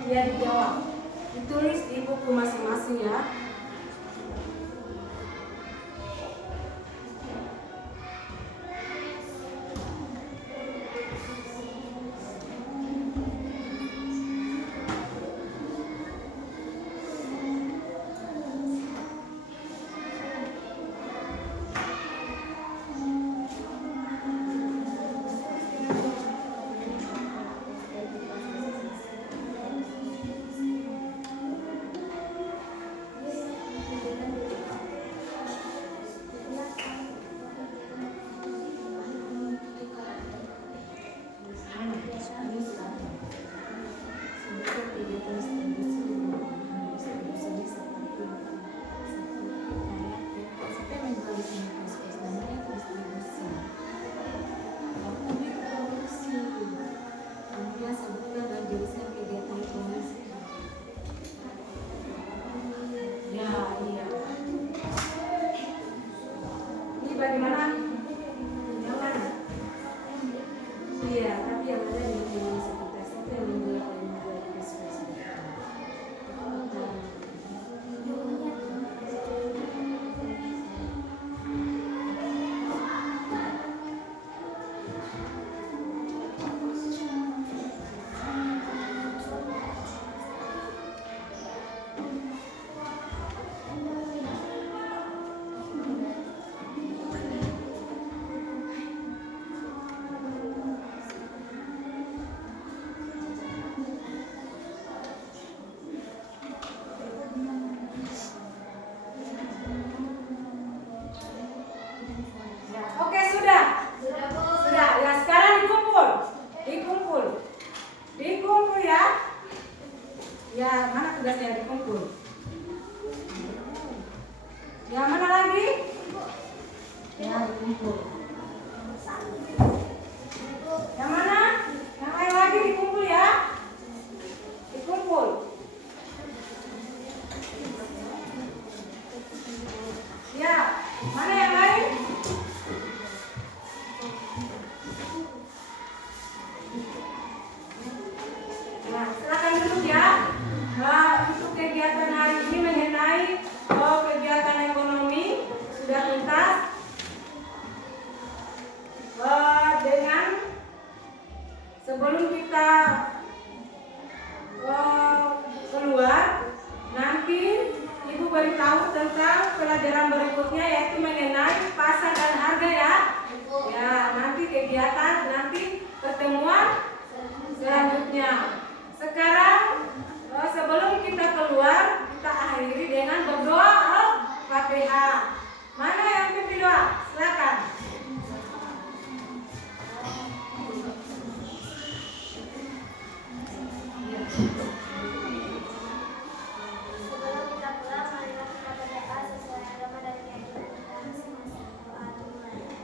Dia dijawab. Ditulis di buku masing-masing ya. Ya, iya. Ini bagaimana? Yang mana? Iya, tapi yang ada di universitas itu yang membuat diskusi. Oke, sudah. Sudah. Ya, sekarang dikumpul. Dikumpul ya. Ya, mana tugasnya dikumpul? Ya, mana lagi? Ya, dikumpul. Yang mana? Yang lain lagi dikumpul ya. Dikumpul. Ya, mana yang lain? Nah, silakan duduk ya. Untuk kegiatan hari ini mengenai kegiatan ekonomi sudah tuntas. Dengan sebelum kita keluar, nanti Ibu beritahu tentang pelajaran berikutnya yaitu mengenai pasar dan harga ya. Ya, nanti kegiatan, nanti pertemuan selanjutnya. Sekarang sebelum kita keluar, kita akhiri dengan berdoa Al-Fatihah. Mana yang pimpin doa? Silakan. Sebelum kita pulang, marilah kita berdoa sesuai agama dan keyakinan kita masing-masing. Doa dimulai.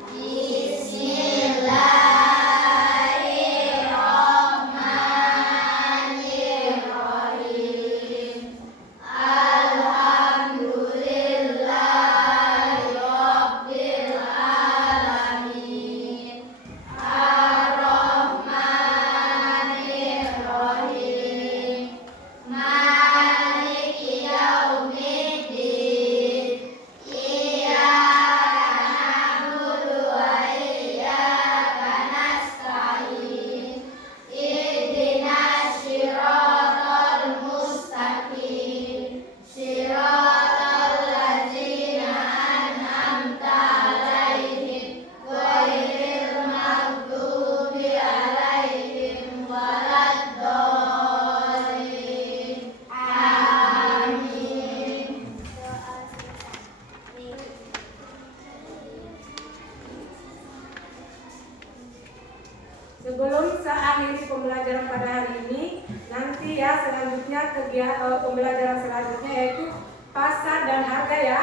Sebelum saya akhiri pembelajaran pada hari ini, nanti ya selanjutnya kegiatan pembelajaran selanjutnya yaitu pasar dan harga ya.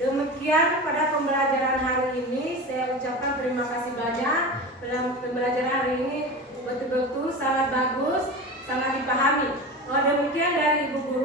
Demikian pada pembelajaran hari ini, saya ucapkan terima kasih banyak. Pembelajaran hari ini betul-betul sangat bagus, sangat dipahami. Demikian dari Ibu Guru.